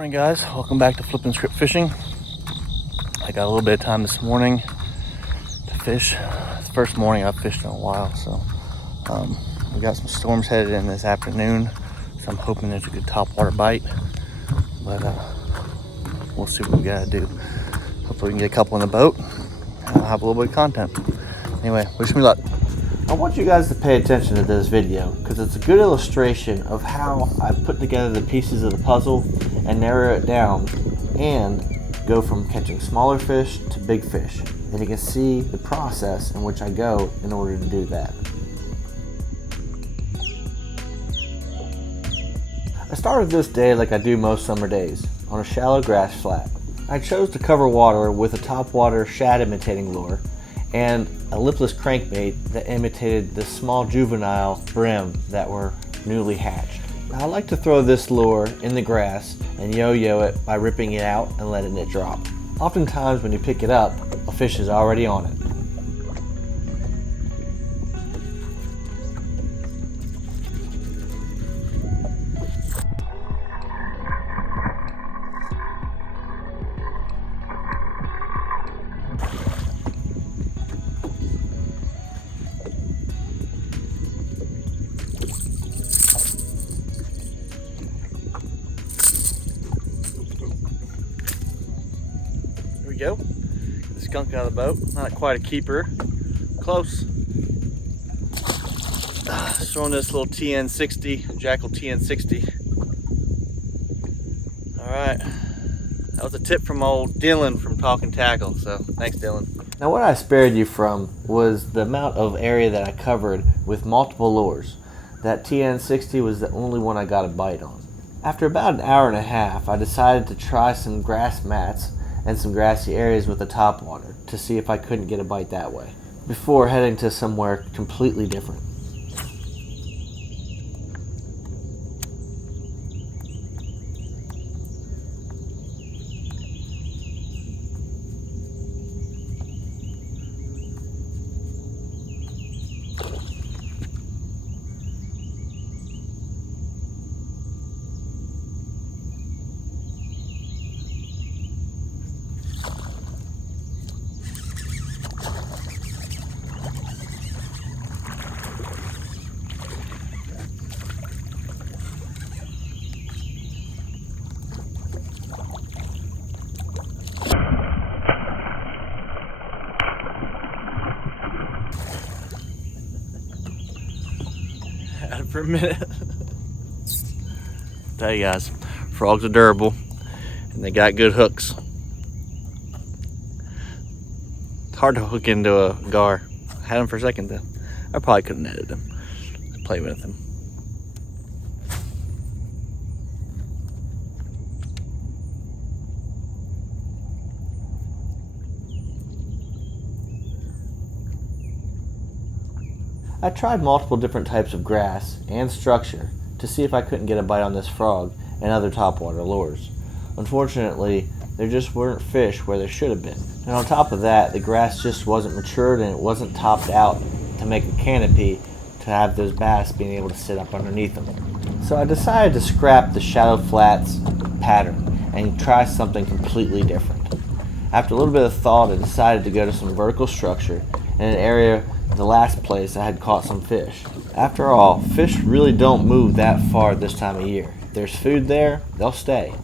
Morning guys, welcome back to Flippin' Script Fishing. I got a little bit of time this morning to fish. It's the first morning I've fished in a while, so we got some storms headed in this afternoon, so I'm hoping there's a good topwater bite, but we'll see what we gotta do. Hopefully we can get a couple in the boat and I'll have a little bit of content. Anyway, wish me luck. I want you guys to pay attention to this video because it's a good illustration of how I put together the pieces of the puzzle and narrow it down and go from catching smaller fish to big fish. And you can see the process in which I go in order to do that. I started this day like I do most summer days, on a shallow grass flat. I chose to cover water with a topwater shad imitating lure and a lipless crankbait that imitated the small juvenile brim that were newly hatched. Now, I like to throw this lure in the grass and yo-yo it by ripping it out and letting it drop. Oftentimes when you pick it up, a fish is already on it. Go. Get the skunk out of the boat. Not quite a keeper. Close. Just throwing this little TN60, Jackal TN60. Alright. That was a tip from old Dylan from Talking Tackle, so thanks Dylan. Now what I spared you from was the amount of area that I covered with multiple lures. That TN60 was the only one I got a bite on. After about an hour and a half, I decided to try some grass mats and some grassy areas with the topwater to see if I couldn't get a bite that way, before heading to somewhere completely different. For a minute. Tell you guys, frogs are durable and they got good hooks. It's hard to hook into a gar. I had them for a second though. I probably couldn't edit them. Just play with them. I tried multiple different types of grass and structure to see if I couldn't get a bite on this frog and other topwater lures. Unfortunately, there just weren't fish where there should have been. And on top of that, the grass just wasn't matured and it wasn't topped out to make a canopy to have those bass being able to sit up underneath them. So I decided to scrap the shallow flats pattern and try something completely different. After a little bit of thought, I decided to go to some vertical structure in an area, the last place I had caught some fish. After all, fish really don't move that far this time of year. If there's food there, they'll stay.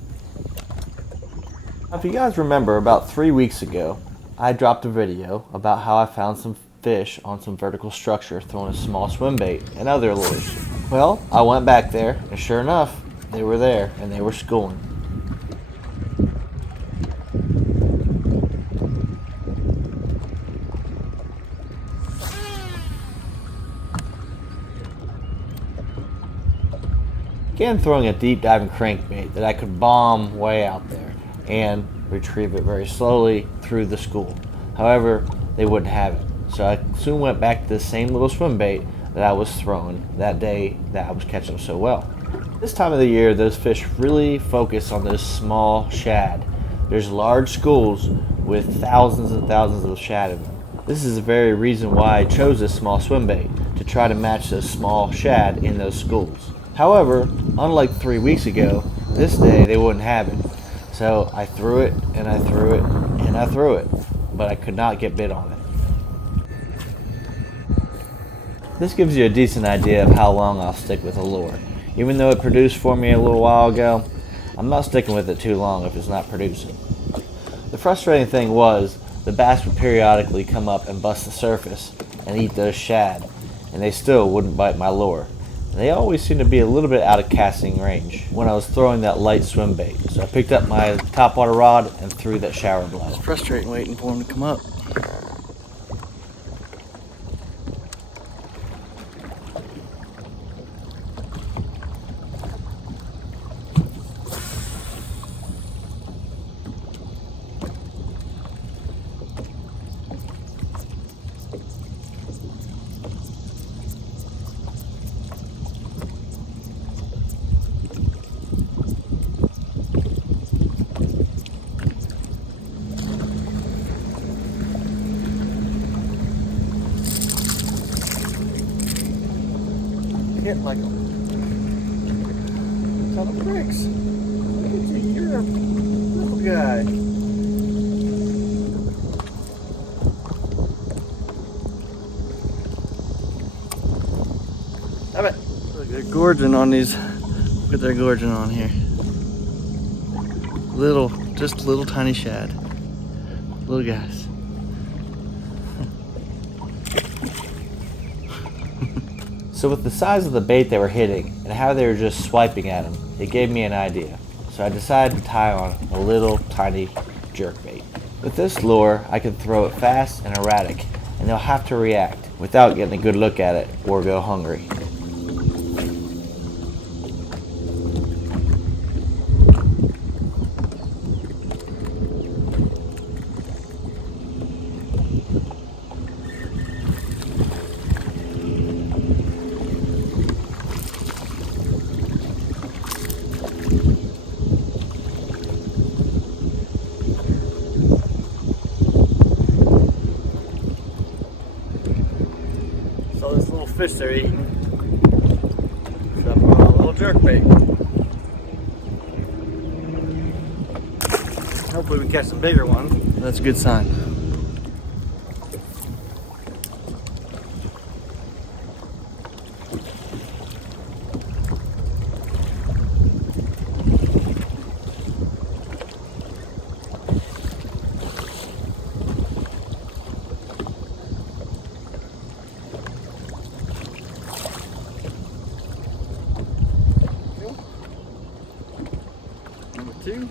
Now, if you guys remember, about 3 weeks ago, I dropped a video about how I found some fish on some vertical structure throwing a small swim bait and other lures. Well, I went back there, and sure enough, they were there and they were schooling. Again, throwing a deep diving crankbait that I could bomb way out there and retrieve it very slowly through the school. However, they wouldn't have it. So I soon went back to the same little swim bait that I was throwing that day that I was catching them so well. This time of the year, those fish really focus on those small shad. There's large schools with thousands and thousands of shad in them. This is the very reason why I chose this small swim bait, to try to match those small shad in those schools. However, unlike 3 weeks ago, This day they wouldn't have it. So I threw it and I threw it and I threw it, but I could not get bit on it. This gives you a decent idea of how long I'll stick with a lure. Even though it produced for me a little while ago, I'm not sticking with it too long if it's not producing. The frustrating thing was, the bass would periodically come up and bust the surface and eat those shad, and they still wouldn't bite my lure. And they always seemed to be a little bit out of casting range when I was throwing that light swim bait. So I picked up my topwater rod and threw that shower blow. It's frustrating waiting for them to come up. Hit like a ton of bricks. Look at you, you're a little guy. Damn it. Look, they're gorging on these. Look at they're gorging on here. Just little tiny shad. Little guys. So with the size of the bait they were hitting and how they were just swiping at them, it gave me an idea. So I decided to tie on a little tiny jerkbait. With this lure, I can throw it fast and erratic, and they'll have to react without getting a good look at it or go hungry. So this little fish they're eating. So I put on a little jerkbait. Hopefully we can catch some bigger ones. That's a good sign. Number 2.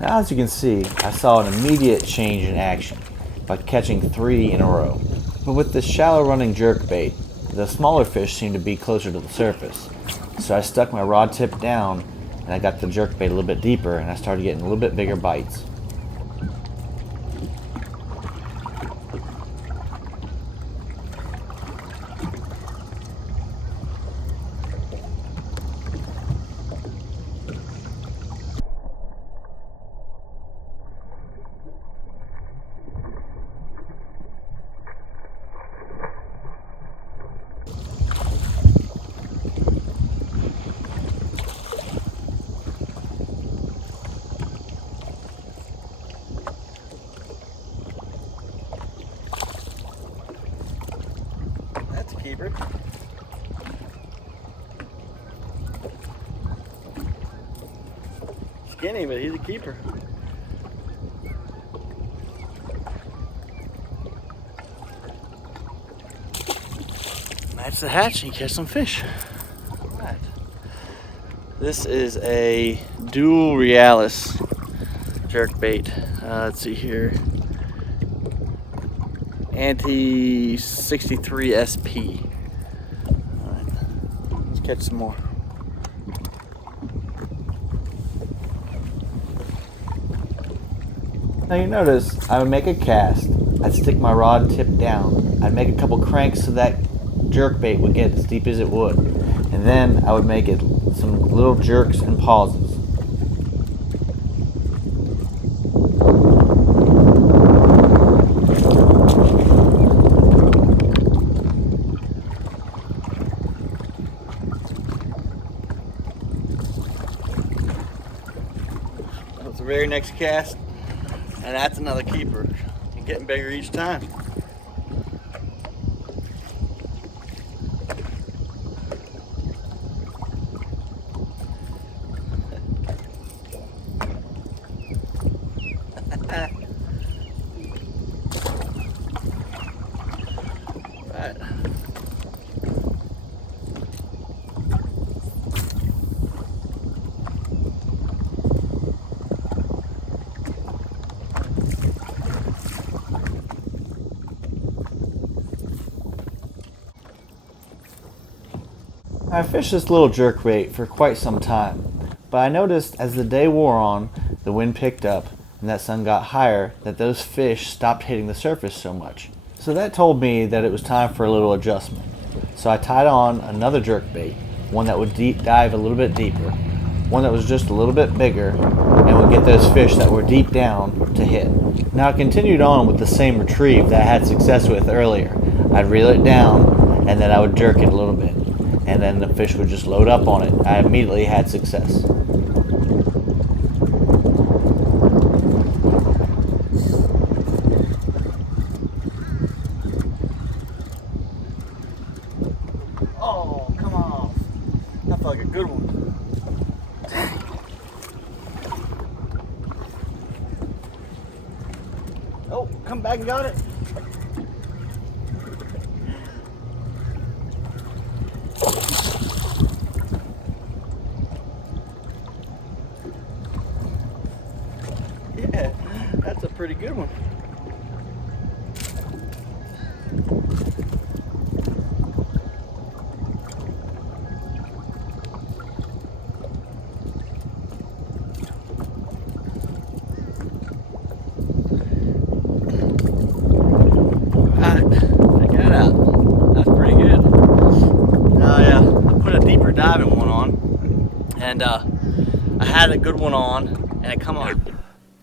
Now, as you can see, I saw an immediate change in action by catching 3 in a row. But with this shallow running jerkbait, the smaller fish seemed to be closer to the surface. So I stuck my rod tip down and I got the jerkbait a little bit deeper and I started getting a little bit bigger bites. keeper. Skinny, but he's a keeper. Match the hatch and catch some fish. All right. This is a dual Realis jerkbait. Let's see here. Anti 63 SP. All right, let's catch some more. Now you notice I would make a cast, I'd stick my rod tip down, I'd make a couple cranks so that jerkbait would get as deep as it would, and then I would make it some little jerks and pauses. That's the very next cast, and that's another keeper. And getting bigger each time. Right. I fished this little jerkbait for quite some time, but I noticed as the day wore on, the wind picked up, and that sun got higher, that those fish stopped hitting the surface so much. So that told me that it was time for a little adjustment. So I tied on another jerkbait, one that would deep dive a little bit deeper, one that was just a little bit bigger, and would get those fish that were deep down to hit. Now I continued on with the same retrieve that I had success with earlier. I'd reel it down, and then I would jerk it a little bit, and then the fish would just load up on it. I immediately had success. Oh, come on. That felt like a good one. Dang. Oh, come back and got it. Yeah, that's a pretty good one. Diving one on, and I had a good one on, and it come on.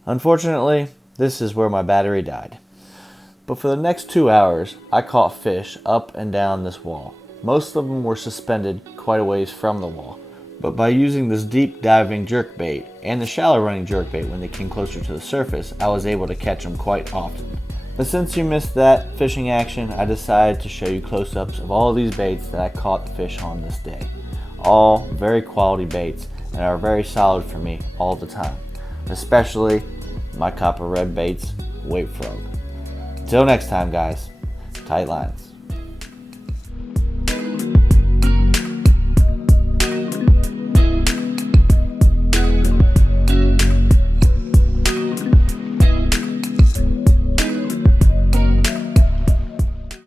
Unfortunately, this is where my battery died. But for the next 2 hours, I caught fish up and down this wall. Most of them were suspended quite a ways from the wall. But by using this deep diving jerkbait and the shallow running jerkbait when they came closer to the surface, I was able to catch them quite often. But since you missed that fishing action, I decided to show you close-ups of all these baits that I caught the fish on this day. All very quality baits and are very solid for me all the time, especially my copper red baits, White Frog. Till next time guys, tight lines.